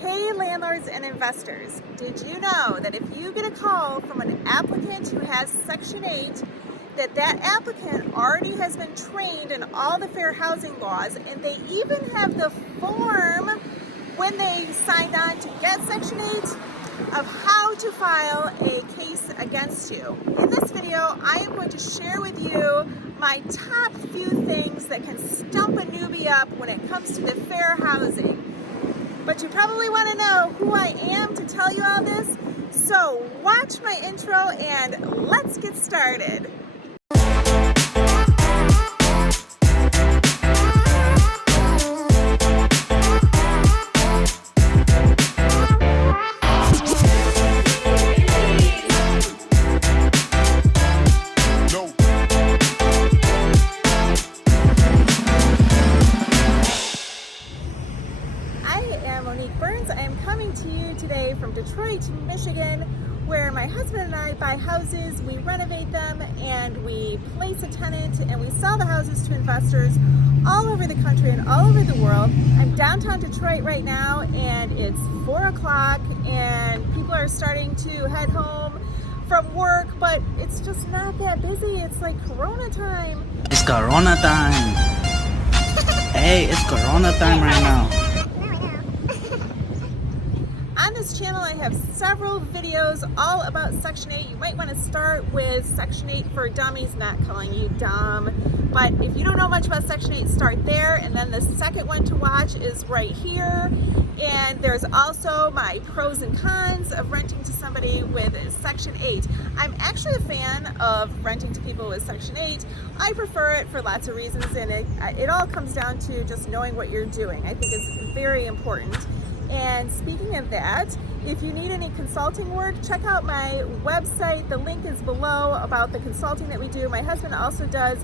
Hey landlords and investors, did you know that if you get a call from an applicant who has Section 8, that applicant already has been trained in all the fair housing laws, and they even have the form when they signed on to get Section 8 of how to file a case against you. In this video, I am going to share with you my top few things that can stump a newbie up when it comes to the fair housing. But you probably want to know who I am to tell you all this, so watch my intro and let's get started. I am coming to you today from Detroit, Michigan, where my husband and I buy houses, we renovate them, and we place a tenant, and we sell the houses to investors all over the country and all over the world. I'm downtown Detroit right now, and it's 4 o'clock, and people are starting to head home from work, but it's just not that busy. It's like Corona time. It's Corona time. Hey, it's Corona time right now. On this channel, I have several videos all about Section 8. You might want to start with Section 8 for Dummies, not calling you dumb. But if you don't know much about Section 8, start there. And then the second one to watch is right here. And there's also my pros and cons of renting to somebody with Section 8. I'm actually a fan of renting to people with Section 8. I prefer it for lots of reasons, and it all comes down to just knowing what you're doing. I think it's very important. And speaking of that, if you need any consulting work, check out my website. The link is below about the consulting that we do. My husband also does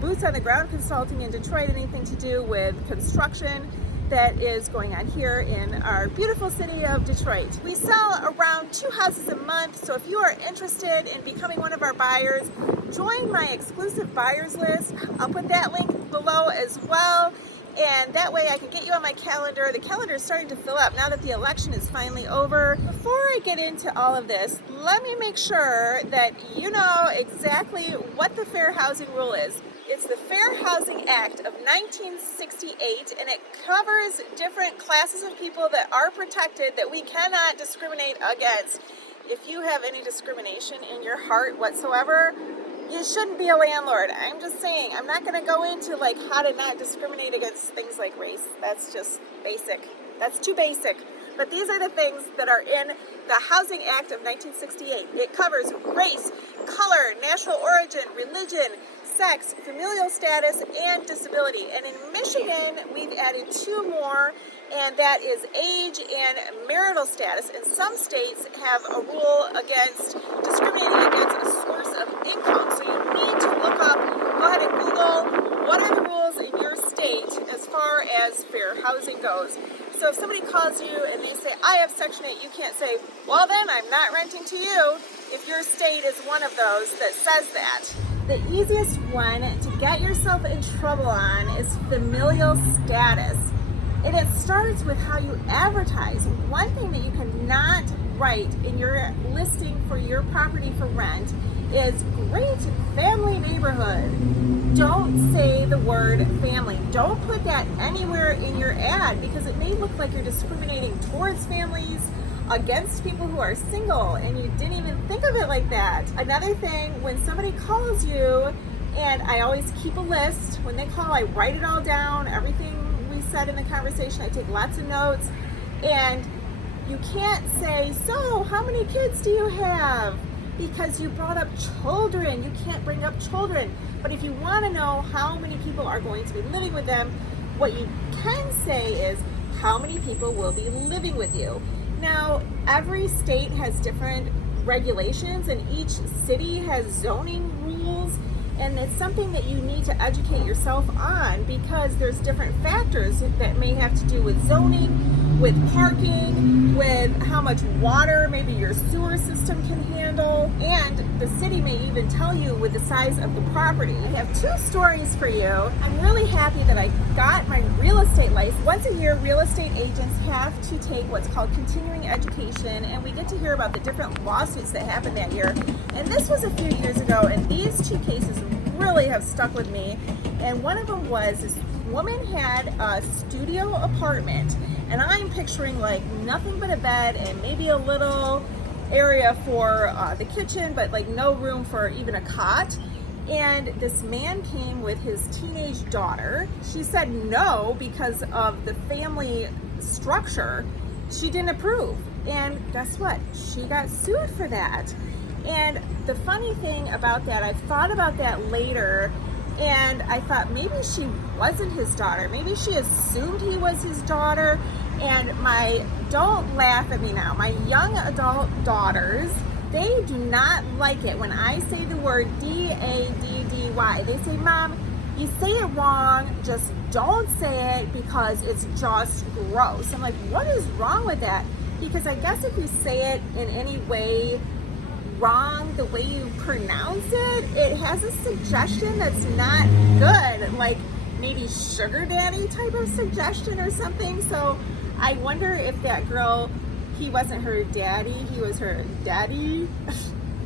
boots on the ground consulting in Detroit, anything to do with construction that is going on here in our beautiful city of Detroit. We sell around 2 houses a month, so if you are interested in becoming one of our buyers, join my exclusive buyers list. I'll put that link below as well. And that way I can get you on my calendar. The calendar is starting to fill up now that the election is finally over. Before I get into all of this, let me make sure that you know exactly what the Fair Housing Rule is. It's the Fair Housing Act of 1968, and it covers different classes of people that are protected that we cannot discriminate against. If you have any discrimination in your heart whatsoever, you shouldn't be a landlord. I'm just saying, I'm not going to go into like how to not discriminate against things like race. That's just basic. That's too basic. But these are the things that are in the Housing Act of 1968. It covers race, color, national origin, religion, sex, familial status, and disability. And in Michigan, we've added 2 more, and that is age and marital status. And some states have a rule against discriminating against a source of income. So you need to look up, go ahead and Google, what are the rules in your state as far as fair housing goes. So if somebody calls you and they say, I have Section 8, you can't say, well then, I'm not renting to you, if your state is one of those that says that. The easiest one to get yourself in trouble on is familial status. And it starts with how you advertise. One thing that you cannot write in your listing for your property for rent is great family neighborhood. Don't say the word family. Don't put that anywhere in your ad because it may look like you're discriminating towards families, against people who are single, and you didn't even think of it like that. Another thing, when somebody calls you, and I always keep a list, when they call, I write it all down, everything we said in the conversation, I take lots of notes, and you can't say, so how many kids do you have? Because you brought up children. You can't bring up children. But if you want to know how many people are going to be living with them, what you can say is how many people will be living with you. Now, every state has different regulations, and each city has zoning rules, and it's something that you need to educate yourself on because there's different factors that may have to do with zoning, with parking, with how much water maybe your sewer system can handle, and the city may even tell you with the size of the property. I have 2 stories for you. I'm really happy that I got my real estate license. Once a year, real estate agents have to take what's called continuing education, and we get to hear about the different lawsuits that happened that year. And this was a few years ago, and these 2 cases really have stuck with me. And one of them was this woman had a studio apartment, and I'm picturing like nothing but a bed and maybe a little area for the kitchen, but like no room for even a cot. And this man came with his teenage daughter. She said no because of the family structure. She didn't approve. And guess what? She got sued for that. And the funny thing about that, I thought about that later, and I thought maybe she wasn't his daughter. Maybe she assumed he was his daughter. And don't laugh at me now, my young adult daughters, they do not like it when I say the word D-A-D-D-Y. They say, Mom, you say it wrong, just don't say it because it's just gross. I'm like, what is wrong with that? Because I guess if you say it in any way wrong, the way you pronounce it, it has a suggestion that's not good, like maybe sugar daddy type of suggestion or something. So I wonder if that girl, he wasn't her daddy, he was her daddy.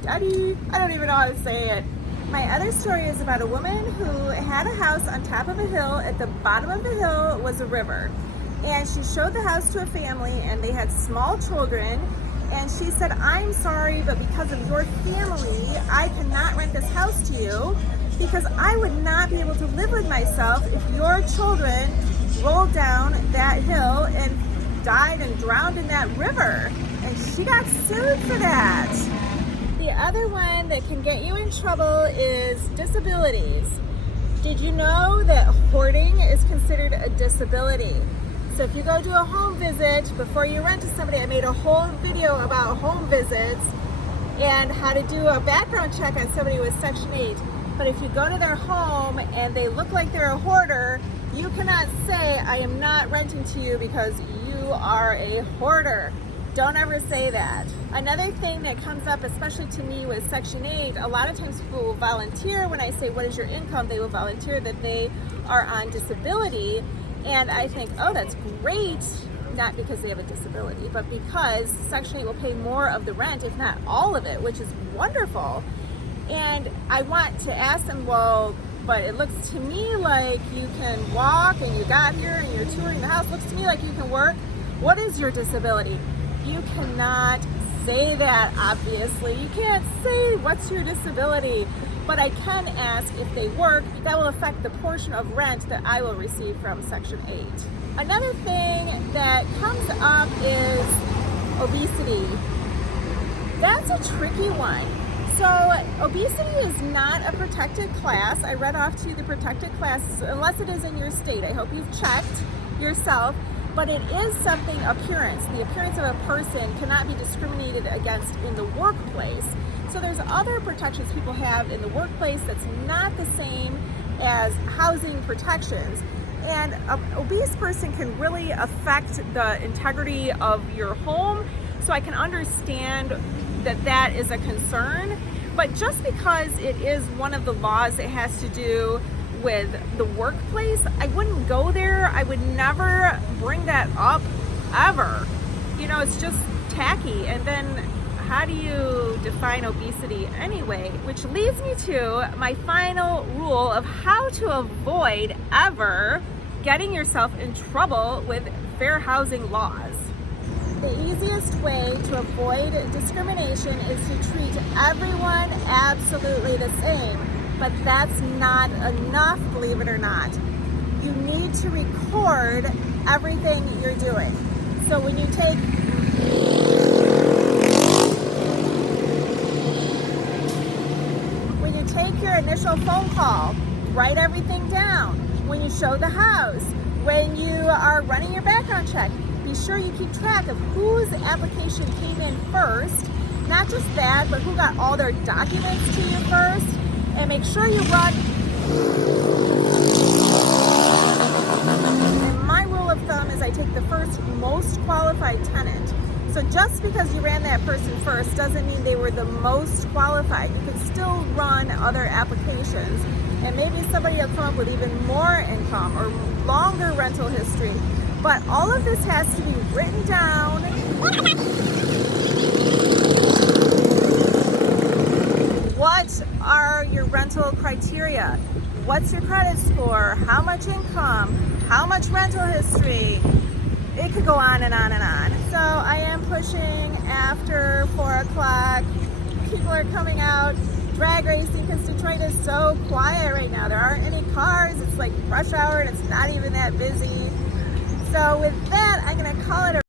Daddy, I don't even know how to say it. My other story is about a woman who had a house on top of a hill. At the bottom of the hill was a river. And she showed the house to a family, and they had small children. And she said, I'm sorry, but because of your family, I cannot rent this house to you because I would not be able to live with myself if your children rolled down that hill and died and drowned in that river. And she got sued for that. The other one that can get you in trouble is disabilities. Did you know that hoarding is considered a disability? So if you go do a home visit, before you rent to somebody, I made a whole video about home visits and how to do a background check on somebody with Section 8. But if you go to their home and they look like they're a hoarder, you cannot say, I am not renting to you because you are a hoarder. Don't ever say that. Another thing that comes up, especially to me with Section 8, a lot of times people will volunteer. When I say, what is your income? They will volunteer that they are on disability. And I think, oh, that's great, not because they have a disability, but because Section 8 will pay more of the rent, if not all of it, which is wonderful. And I want to ask them, well, but it looks to me like you can walk and you got here and you're touring the house. Looks to me like you can work. What is your disability? You cannot say that, obviously. You can't say, what's your disability? But I can ask if they work. That will affect the portion of rent that I will receive from Section 8. Another thing that comes up is obesity. That's a tricky one. So obesity is not a protected class. I read off to you the protected classes, unless it is in your state. I hope you've checked yourself. But it is something, appearance. The appearance of a person cannot be discriminated against in the workplace. So there's other protections people have in the workplace that's not the same as housing protections. And an obese person can really affect the integrity of your home. So I can understand that that is a concern. But just because it is one of the laws that has to do with the workplace, I wouldn't go there. I would never bring that up, ever. You know, it's just tacky. And then how do you define obesity anyway? Which leads me to my final rule of how to avoid ever getting yourself in trouble with fair housing laws. The easiest way to avoid discrimination is to treat everyone absolutely the same. But that's not enough, believe it or not. You need to record everything you're doing. So when you take your initial phone call, write everything down. When you show the house, when you are running your background check, be sure you keep track of whose application came in first. Not just that, but who got all their documents to you first. And make sure you run. And my rule of thumb is I take the first most qualified tenant. So just because you ran that person first doesn't mean they were the most qualified. You could still run other applications, and maybe somebody will come up with even more income or longer rental history. But all of this has to be written down. What are your rental criteria? What's your credit score? How much income? How much rental history? It could go on and on and on. So I am pushing after 4 o'clock. People are coming out drag racing because Detroit is so quiet right now. There aren't any cars. It's like rush hour and it's not even that busy. So with that, I'm gonna call it a